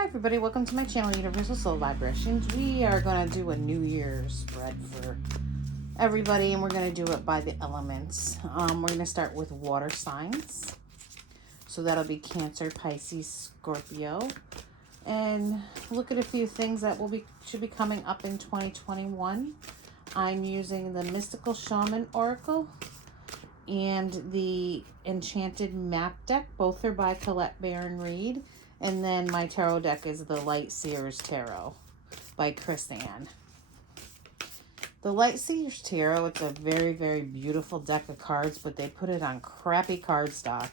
Hi everybody, welcome to my channel, Universal Soul Vibrations. We are going to do a New Year's spread for everybody, and we're going to do it by the elements. We're going to start with water signs. So that'll be Cancer, Pisces, Scorpio. And look at a few things that should be coming up in 2021. I'm using the Mystical Shaman Oracle and the Enchanted Map deck. Both are by Colette Baron Reed. And then my tarot deck is the Light Seers Tarot by Chris Ann. The Light Seers Tarot, it's a very, very beautiful deck of cards, but they put it on crappy cardstock.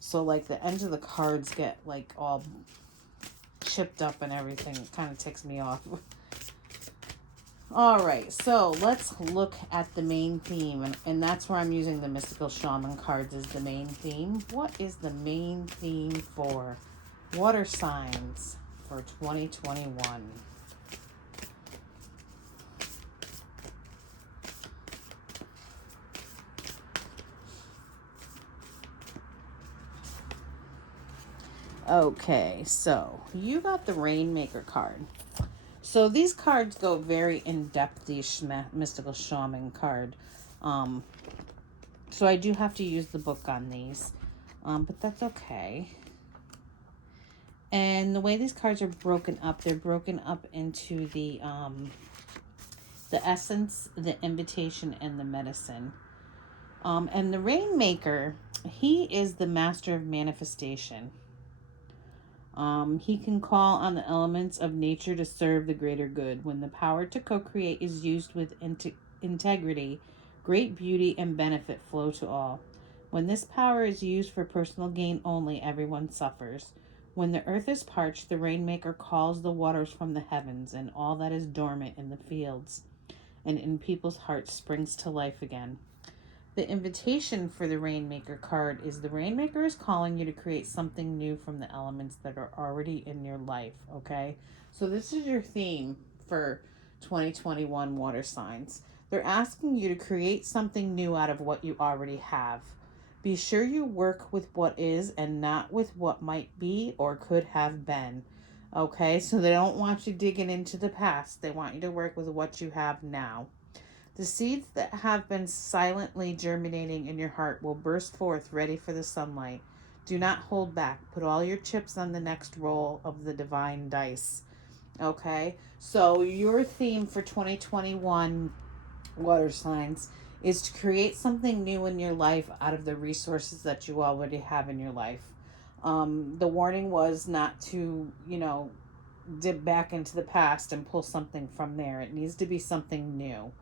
So like the ends of the cards get like all chipped up and everything. It kind of ticks me off. All right, so let's look at the main theme, and that's where I'm using the Mystical Shaman cards as the main theme. What is the main theme for water signs for 2021? Okay, so you got the Rainmaker card. So these cards go very in-depth, these Mystical Shaman card. So I do have to use the book on these, but that's okay. And the way these cards are broken up, they're broken up into the essence, the invitation, and the medicine. And the Rainmaker, he is the master of manifestation. He can call on the elements of nature to serve the greater good. When the power to co-create is used with integrity, great beauty and benefit flow to all. When this power is used for personal gain only, everyone suffers. When the earth is parched, the Rainmaker calls the waters from the heavens, and all that is dormant in the fields and in people's hearts springs to life again. The invitation for the Rainmaker card is the Rainmaker is calling you to create something new from the elements that are already in your life, okay? So this is your theme for 2021 water signs. They're asking you to create something new out of what you already have. Be sure you work with what is and not with what might be or could have been, okay? So they don't want you digging into the past. They want you to work with what you have now. The seeds that have been silently germinating in your heart will burst forth ready for the sunlight. Do not hold back. Put all your chips on the next roll of the divine dice. Okay? So your theme for 2021 water signs is to create something new in your life out of the resources that you already have in your life. The warning was not to, dip back into the past and pull something from there. It needs to be something new.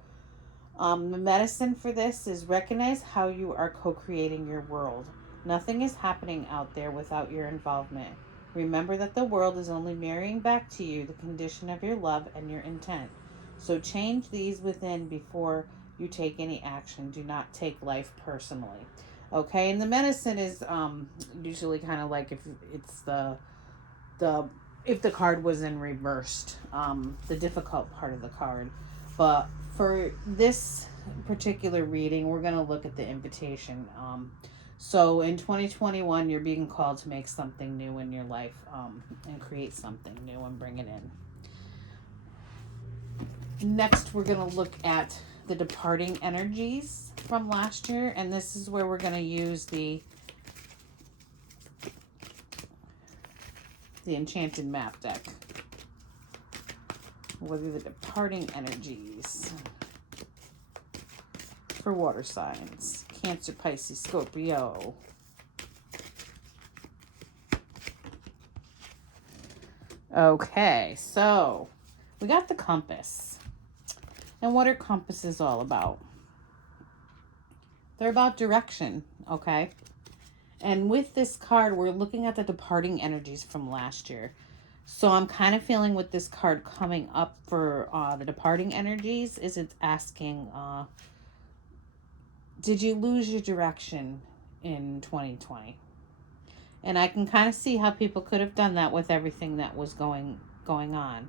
The medicine for this is recognize how you are co-creating your world. Nothing is happening out there without your involvement. Remember that the world is only mirroring back to you the condition of your love and your intent. So change these within before you take any action. Do not take life personally. Okay, and the medicine is usually kind of like if it's if the card was in reversed, the difficult part of the card. But for this particular reading, we're going to look at the invitation. So in 2021, you're being called to make something new in your life, and create something new and bring it in. Next, we're going to look at the departing energies from last year. And this is where we're going to use the Enchanted Map deck. What are the departing energies for water signs? Cancer, Pisces, Scorpio. Okay, so we got the compass. And what are compasses all about? They're about direction, okay? And with this card, we're looking at the departing energies from last year. So I'm kind of feeling with this card coming up for the departing energies is it's asking, did you lose your direction in 2020? And I can kind of see how people could have done that with everything that was going on.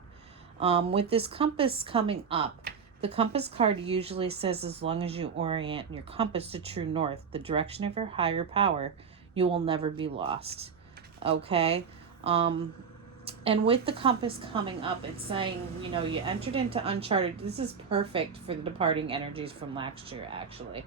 With this compass coming up, the compass card usually says as long as you orient your compass to true north, the direction of your higher power, you will never be lost. Okay? And with the compass coming up, it's saying, you entered into uncharted. This is perfect for the departing energies from last year, actually.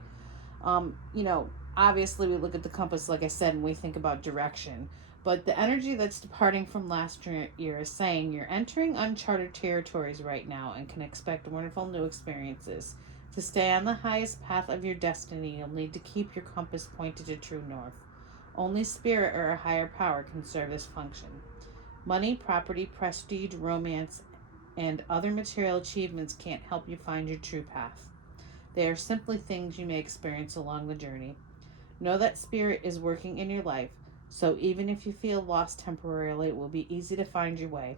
Um, you know, Obviously, we look at the compass, like I said, and we think about direction. But the energy that's departing from last year is saying you're entering uncharted territories right now and can expect wonderful new experiences. To stay on the highest path of your destiny, you'll need to keep your compass pointed to true north. Only spirit or a higher power can serve this function. Money, property, prestige, romance, and other material achievements can't help you find your true path. They are simply things you may experience along the journey. Know that spirit is working in your life, so even if you feel lost temporarily, it will be easy to find your way.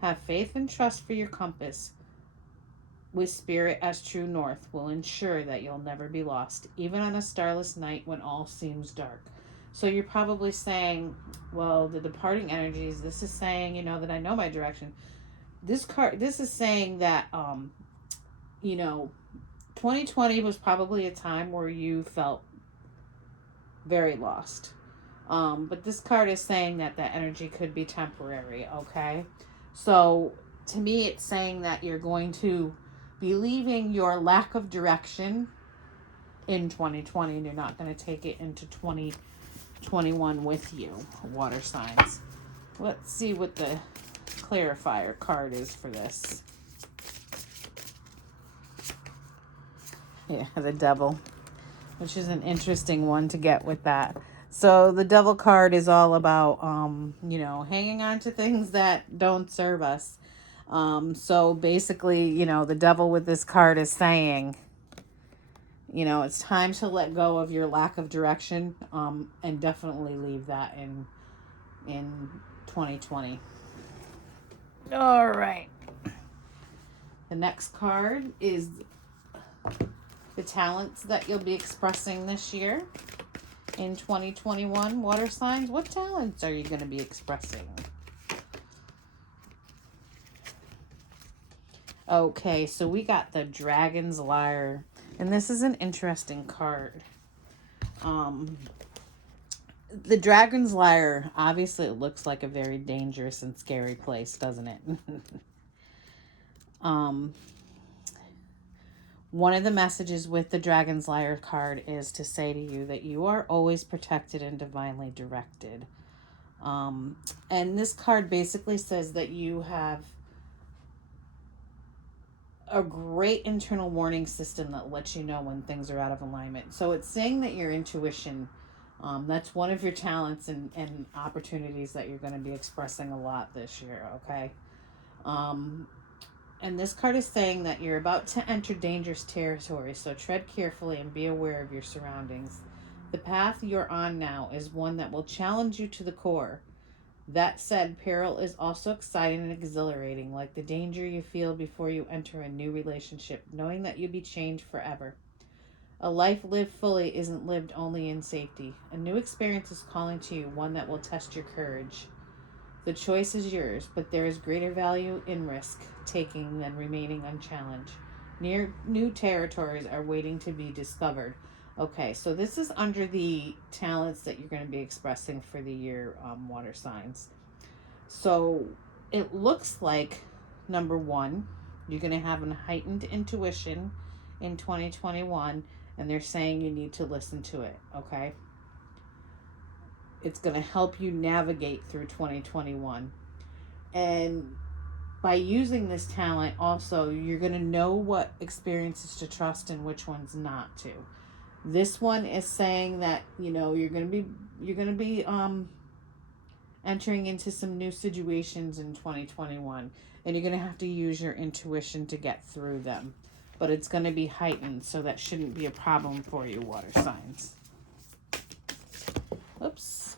Have faith and trust for your compass with spirit as true north will ensure that you'll never be lost, even on a starless night when all seems dark. So you're probably saying, well, the departing energies, this is saying, that I know my direction. This is saying that, you know, 2020 was probably a time where you felt very lost. But this card is saying that that energy could be temporary, okay? So to me, it's saying that you're going to be leaving your lack of direction in 2020 and you're not going to take it into 2021 with you, water signs. Let's see what the clarifier card is for this. Yeah, the devil, which is an interesting one to get with that. So the devil card is all about, hanging on to things that don't serve us. So basically, the devil with this card is saying, it's time to let go of your lack of direction, and definitely leave that in 2020. All right. The next card is the talents that you'll be expressing this year in 2021. Water signs, what talents are you going to be expressing? Okay, so we got the Dragon's Lyre, and this is an interesting card. The Dragon's Lyre, obviously it looks like a very dangerous and scary place, doesn't it? One of the messages with the Dragon's Lyre card is to say to you that you are always protected and divinely directed. And this card basically says that you have a great internal warning system that lets you know when things are out of alignment. So it's saying that your intuition, that's one of your talents and opportunities that you're going to be expressing a lot this year, okay? And this card is saying that you're about to enter dangerous territory, so tread carefully and be aware of your surroundings. The path you're on now is one that will challenge you to the core. That said, peril is also exciting and exhilarating, like the danger you feel before you enter a new relationship, knowing that you'll be changed forever. A life lived fully isn't lived only in safety. A new experience is calling to you, one that will test your courage. The choice is yours, but there is greater value in risk taking than remaining unchallenged. New territories are waiting to be discovered. Okay, so this is under the talents that you're going to be expressing for the year, water signs. So it looks like, number one, you're going to have a heightened intuition in 2021, and they're saying you need to listen to it, okay? It's going to help you navigate through 2021. And by using this talent, also, you're going to know what experiences to trust and which ones not to. This one is saying that, you're going to be entering into some new situations in 2021, and you're going to have to use your intuition to get through them. But it's going to be heightened, so that shouldn't be a problem for you, water signs. Oops.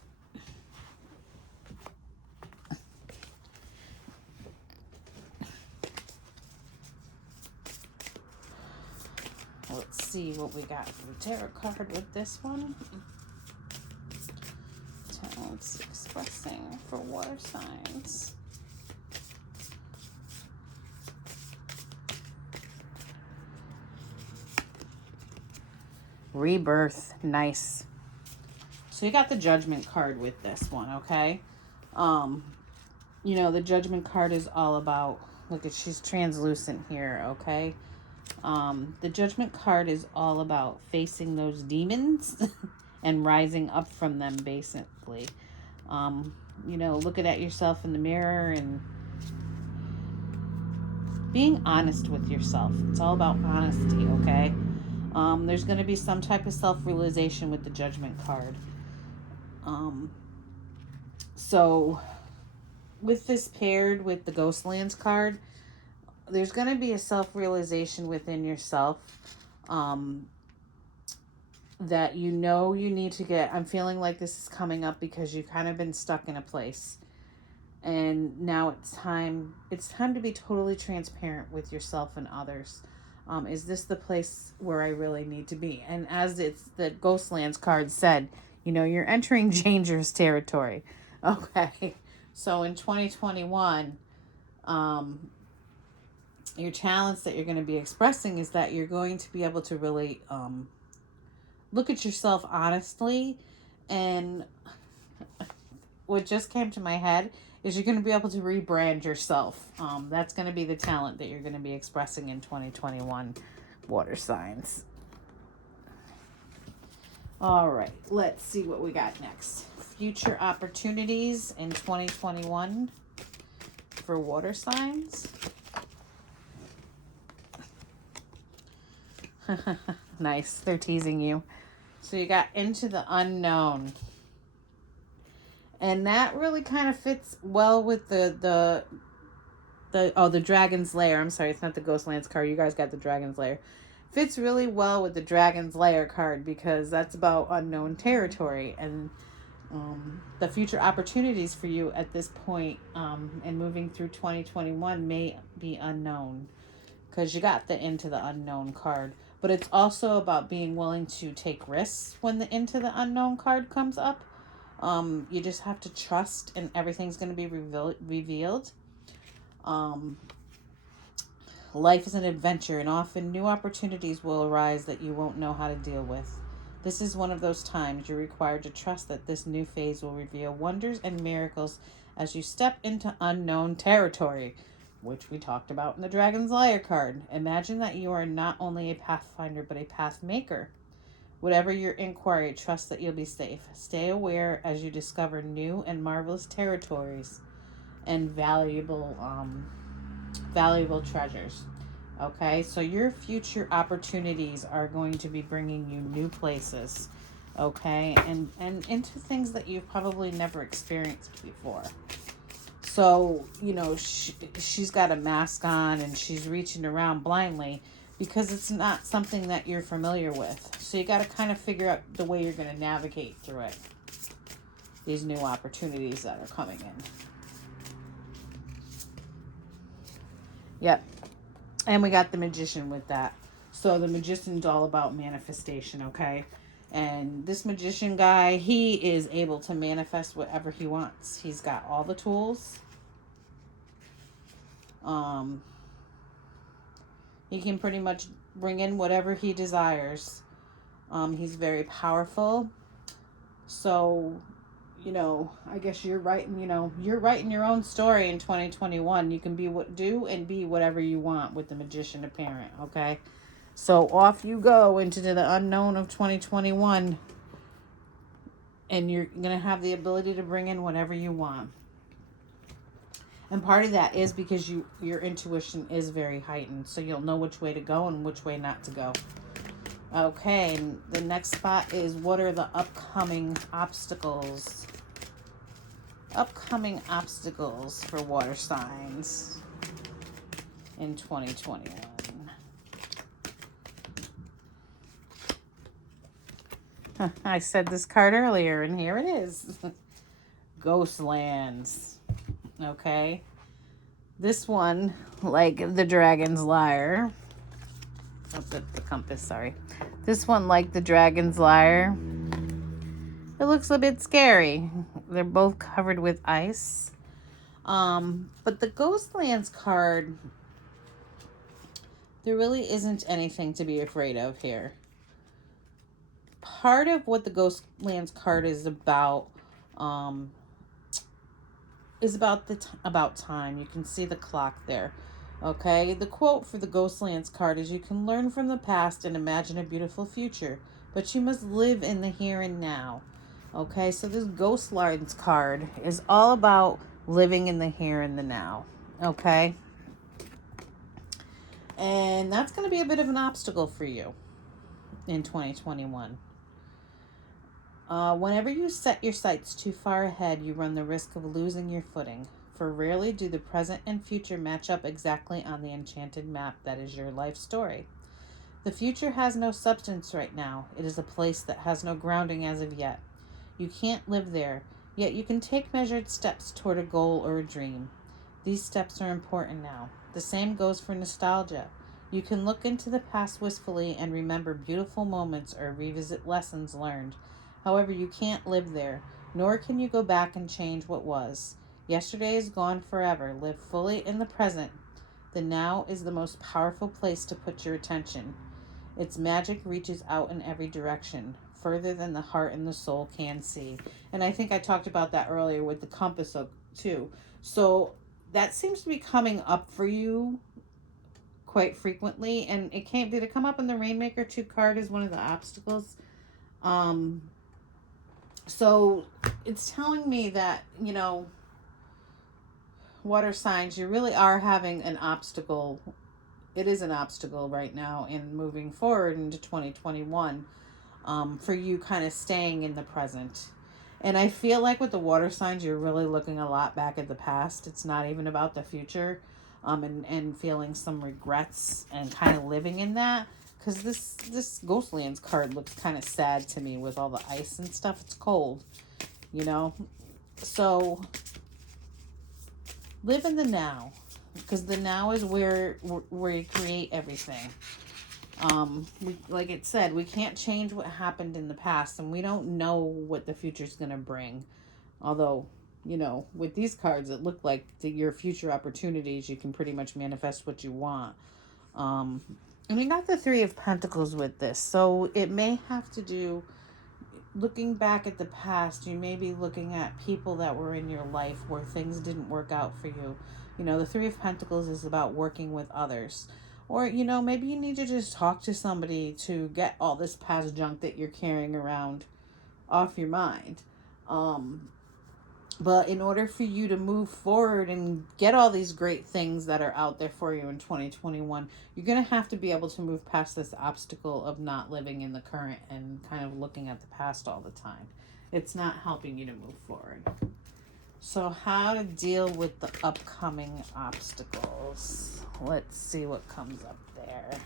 Let's see what we got for the tarot card with this one. Talents expressing for water signs. Rebirth. Nice. So you got the Judgment card with this one, okay? You know, the Judgment card is all about, look at, she's translucent here, okay? The Judgment card is all about facing those demons and rising up from them, basically. You know, looking at yourself in the mirror and being honest with yourself. It's all about honesty, okay? There's going to be some type of self-realization with the Judgment card. Um, so, with this paired with the Ghostlands card, there's going to be a self-realization within yourself that you know you need to get. I'm feeling like this is coming up because you've kind of been stuck in a place. And now it's time to be totally transparent with yourself and others. Is this the place where I really need to be? And as it's the Ghostlands card said, you know, you're entering dangerous territory. Okay. So in 2021, your talents that you're going to be expressing is that you're going to be able to really look at yourself honestly. And what just came to my head is you're going to be able to rebrand yourself. That's going to be the talent that you're going to be expressing in 2021, water signs. All right, let's see what we got next. Future opportunities in 2021 for water signs. Nice, they're teasing you. So you got into the unknown. And that really kind of fits well with the Dragon's Lair. I'm sorry, it's not the Ghostlands card. You guys got the Dragon's Lair. Fits really well with the Dragon's Lair card because that's about unknown territory and the future opportunities for you at this point and moving through 2021 may be unknown because you got the Into the Unknown card. But it's also about being willing to take risks when the Into the Unknown card comes up. You just have to trust and everything's going to be revealed. Life is an adventure and often new opportunities will arise that you won't know how to deal with. This is one of those times you're required to trust that this new phase will reveal wonders and miracles as you step into unknown territory, which we talked about in the Dragon's Lair card. Imagine that you are not only a pathfinder but a path maker. Whatever your inquiry, trust that you'll be safe. Stay aware as you discover new and marvelous territories and valuable treasures. Okay, so your future opportunities are going to be bringing you new places. Okay, and into things that you've probably never experienced before. So, you know, she's got a mask on and she's reaching around blindly because it's not something that you're familiar with. So you got to kind of figure out the way you're going to navigate through it. These new opportunities that are coming in. Yep. And we got the Magician with that. So the Magician's all about manifestation, okay? And this Magician guy, he is able to manifest whatever he wants. He's got all the tools. He can pretty much bring in whatever he desires. He's very powerful. So, you know, I guess you're writing your own story in 2021. You can be whatever you want with the Magician apparent, okay? So off you go into the unknown of 2021. And you're going to have the ability to bring in whatever you want. And part of that is because your intuition is very heightened. So you'll know which way to go and which way not to go. Okay, and the next spot is what are the upcoming obstacles? Upcoming obstacles for water signs in 2021. I said this card earlier, and here it is. Ghostlands. Okay. This one, like the Dragon's Lair. Oh, the compass, sorry. This one, like the Dragon's Lair. It looks a bit scary. They're both covered with ice. But the Ghostlands card, there really isn't anything to be afraid of here. Part of what the Ghostlands card is about is about about time. You can see the clock there. Okay, the quote for the Ghostlands card is, you can learn from the past and imagine a beautiful future, but you must live in the here and now. Okay, so this Ghostlands card is all about living in the here and the now. Okay, and that's going to be a bit of an obstacle for you in 2021. Whenever you set your sights too far ahead, you run the risk of losing your footing. For rarely do the present and future match up exactly on the enchanted map that is your life story. The future has no substance right now. It is a place that has no grounding as of yet. You can't live there, yet you can take measured steps toward a goal or a dream. These steps are important now. The same goes for nostalgia. You can look into the past wistfully and remember beautiful moments or revisit lessons learned. However, you can't live there, nor can you go back and change what was. Yesterday is gone forever. Live fully in the present. The now is the most powerful place to put your attention. Its magic reaches out in every direction, further than the heart and the soul can see. And I think I talked about that earlier with the compass too. So that seems to be coming up for you quite frequently. And did it come up in the Rainmaker 2 card as one of the obstacles? Um, so it's telling me that, water signs, you really are having an obstacle. It is an obstacle right now in moving forward into 2021, for you kind of staying in the present. And I feel like with the water signs, you're really looking a lot back at the past. It's not even about the future, and feeling some regrets and kind of living in that. Because this Ghostlands card looks kind of sad to me with all the ice and stuff. It's cold, you know? So live in the now, because the now is where you create everything. Like it said, we can't change what happened in the past, and we don't know what the future's going to bring. Although, with these cards, it looked like your future opportunities, you can pretty much manifest what you want. And we got the Three of Pentacles with this, so it may have to do, looking back at the past, you may be looking at people that were in your life where things didn't work out for you. The Three of Pentacles is about working with others. Or, maybe you need to just talk to somebody to get all this past junk that you're carrying around off your mind. But in order for you to move forward and get all these great things that are out there for you in 2021, you're going to have to be able to move past this obstacle of not living in the current and kind of looking at the past all the time. It's not helping you to move forward. So how to deal with the upcoming obstacles. Let's see what comes up there.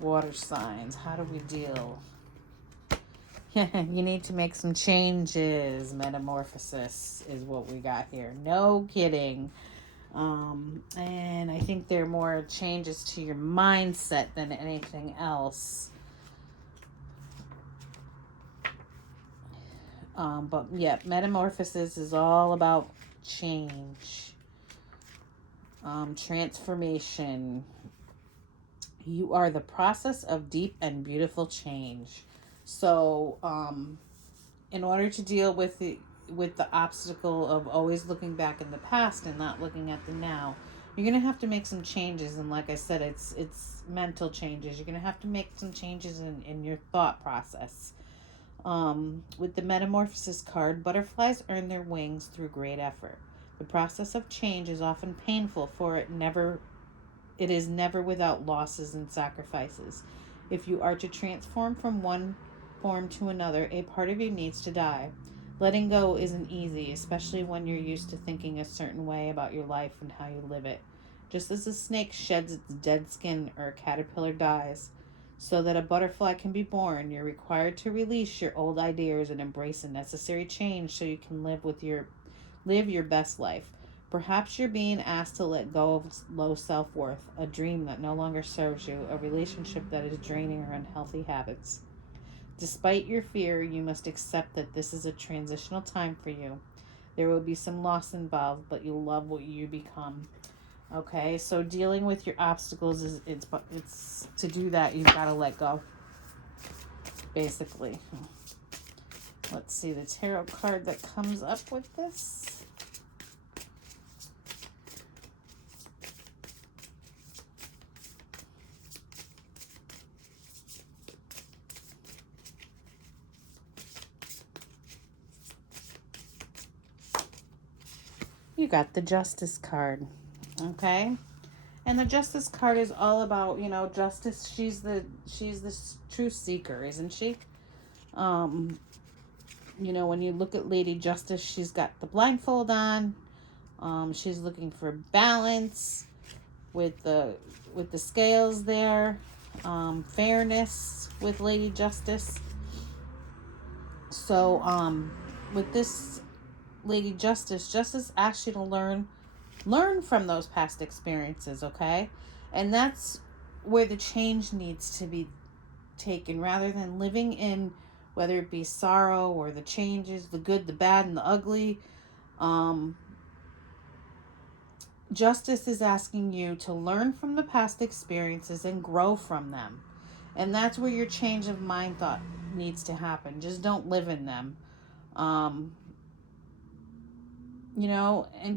Water signs. How do we deal? You need to make some changes. Metamorphosis is what we got here. No kidding. And I think they're more changes to your mindset than anything else. But yeah, metamorphosis is all about change. Transformation. You are the process of deep and beautiful change. So, in order to deal with the obstacle of always looking back in the past and not looking at the now, you're gonna have to make some changes. And like I said, it's mental changes. You're gonna have to make some changes in your thought process. With the Metamorphosis card, butterflies earn their wings through great effort. The process of change is often painful, for it is never without losses and sacrifices. If you are to transform from one form to another, a part of you needs to die. Letting go isn't easy, especially when you're used to thinking a certain way about your life and how you live it. Just as a snake sheds its dead skin or a caterpillar dies, so that a butterfly can be born, you're required to release your old ideas and embrace a necessary change so you can live your best life. Perhaps you're being asked to let go of low self-worth, a dream that no longer serves you, a relationship that is draining, or unhealthy habits. Despite your fear, you must accept that this is a transitional time for you. There will be some loss involved, but you'll love what you become. Okay, so dealing with your obstacles it's to do that, you've got to let go, basically. Let's see the tarot card that comes up with this. You got the Justice card. Okay? And the Justice card is all about, justice. She's the truth seeker, isn't she? When you look at Lady Justice, she's got the blindfold on. She's looking for balance with the scales there. Fairness with Lady Justice. So with this Lady Justice asks you to learn from those past experiences, okay? And that's where the change needs to be taken, rather than living in, whether it be sorrow or the changes, the good, the bad, and the ugly. Justice is asking you to learn from the past experiences and grow from them. And that's where your change of mind thought needs to happen. Just don't live in them. And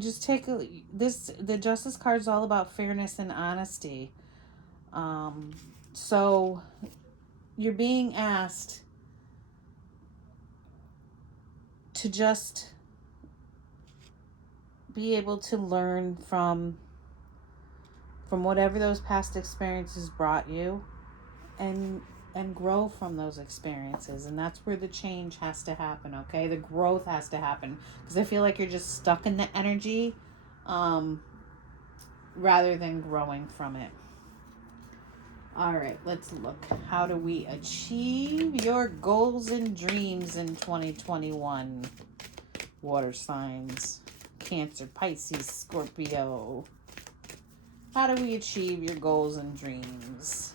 just the Justice card is all about fairness and honesty. So you're being asked to just be able to learn from whatever those past experiences brought you, and grow from those experiences. And that's where the change has to happen, okay? The growth has to happen, because I feel like you're just stuck in the energy rather than growing from it. All right, let's look. How do we achieve your goals and dreams in 2021? Water signs: Cancer, Pisces, Scorpio. How do we achieve your goals and dreams?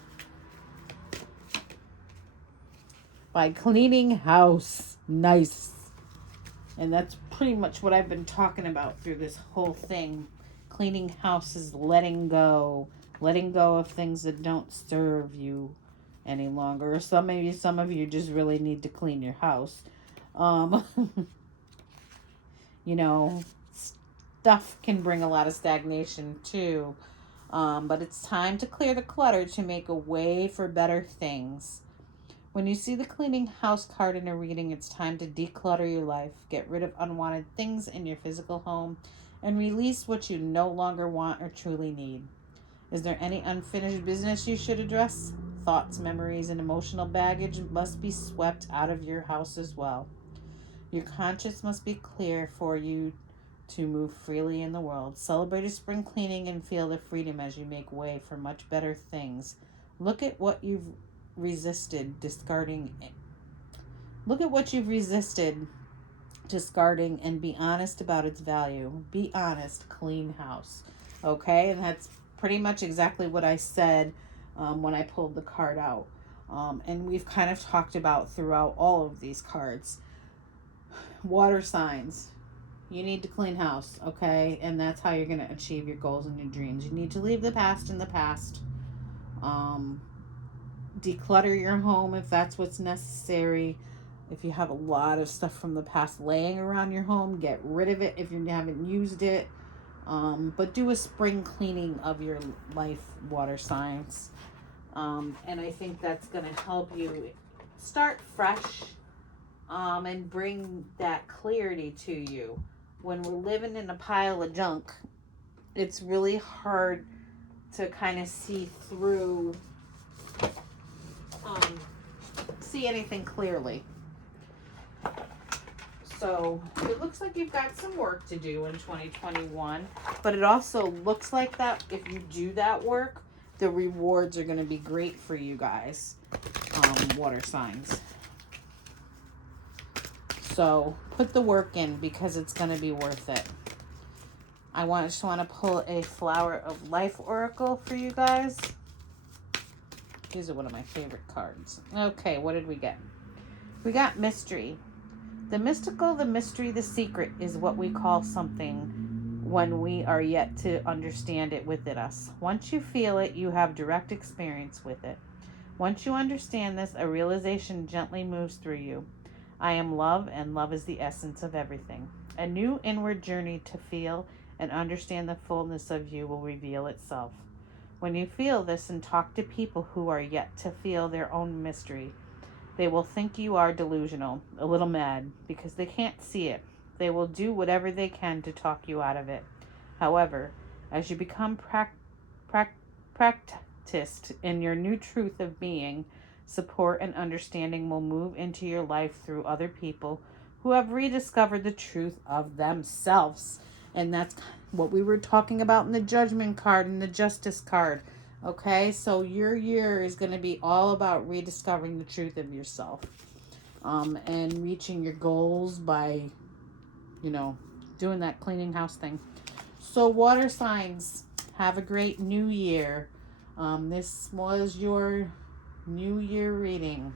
By cleaning house. Nice. And that's pretty much what I've been talking about through this whole thing. Cleaning house is letting go of things that don't serve you any longer. Or maybe some of you just really need to clean your house. Stuff can bring a lot of stagnation too. But it's time to clear the clutter to make a way for better things. When you see the cleaning house card in a reading, it's time to declutter your life, get rid of unwanted things in your physical home, and release what you no longer want or truly need. Is there any unfinished business you should address? Thoughts, memories, and emotional baggage must be swept out of your house as well. Your conscience must be clear for you to move freely in the world. Celebrate a spring cleaning and feel the freedom as you make way for much better things. Look at what you've resisted discarding and be honest about its value. Be honest, clean house. Okay, and that's pretty much exactly what I said when I pulled the card out. And we've kind of talked about throughout all of these cards. Water signs. You need to clean house, okay? And that's how you're going to achieve your goals and your dreams. You need to leave the past in the past. Declutter your home if that's what's necessary. If you have a lot of stuff from the past laying around your home, get rid of it if you haven't used it. But do a spring cleaning of your life, water signs. And I think that's going to help you start fresh and bring that clarity to you. When we're living in a pile of junk, it's really hard to kind of see anything clearly. So it looks like you've got some work to do in 2021, but it also looks like that if you do that work, the rewards are going to be great for you guys, water signs. So put the work in, because it's going to be worth it. I just want to pull a Flower of Life Oracle for you guys. These are one of my favorite cards. Okay, what did we get? We got mystery. The mystical, the mystery, the secret is what we call something when we are yet to understand it within us. Once you feel it, you have direct experience with it. Once you understand this, a realization gently moves through you. I am love, and love is the essence of everything. A new inward journey to feel and understand the fullness of you will reveal itself. When you feel this and talk to people who are yet to feel their own mystery, they will think you are delusional, a little mad, because they can't see it. They will do whatever they can to talk you out of it. However, as you become practiced in your new truth of being, support and understanding will move into your life through other people who have rediscovered the truth of themselves. And that's what we were talking about in the judgment card and the justice card. Okay, so your year is going to be all about rediscovering the truth of yourself, and reaching your goals by, doing that cleaning house thing. So, water signs, have a great new year. This was your new year reading.